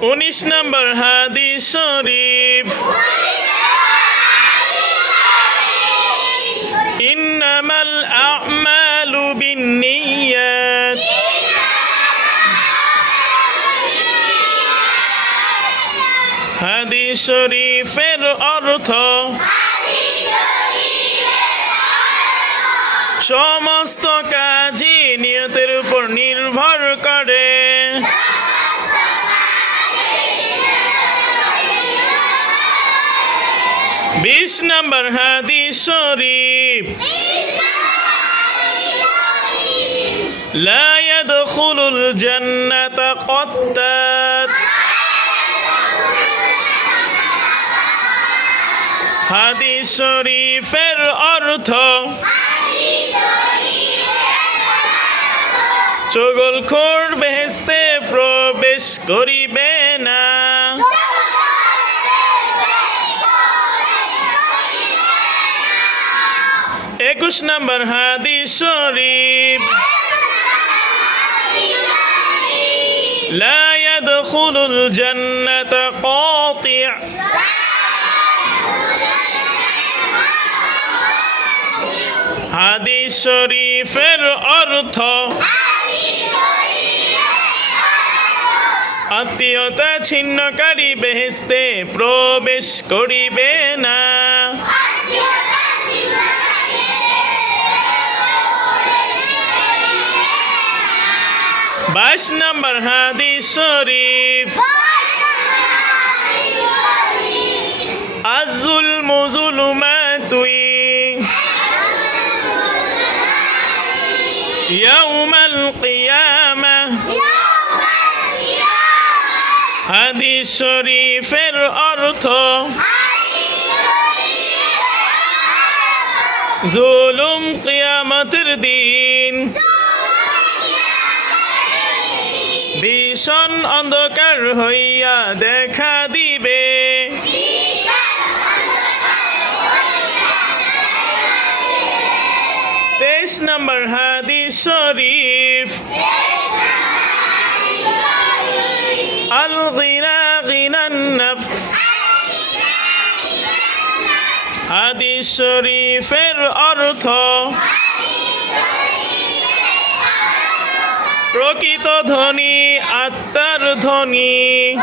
19 নম্বর হাদিস শরীফ, ইন্নামাল আ'মালু বিন্নিয়াত। হাদিস শরীফের অর্থ সমস্ত কাজই নিয়তের উপর নির্ভর করে। 20 নম্বর হাদিস শরীফ, লা ইয়াদখুলুল জান্নাতা কত্তাত। হাদিস শরীফের অর্থ চগলখোর বেহেশতে প্রবেশ করিবে না। 21 নম্বর হাদিস শরীফ, লা ইয়াদখুলুল জান্নাতা কাতি'। হাদিস শরীফের অর্থ আত্মীয়তা ছিন্নকারী বেহেশতে প্রবেশ করিবে না। 22 নম্বর হাদিস শরীফ, আয-যুলমু যুলুমাতুন ইয়াউমাল কিয়ামাহ। হাদিস শরীফের অর্থ জুলুম কিয়ামতের দিন ভীষণ অন্ধকার হইয়া দেখা দিবে। 23 নম্বর হাদিস শরীফ, আল-গিনা গিনান নফস। হাদিস শরীফের অর্থ প্রকৃত ধনী আত্মার ধনী।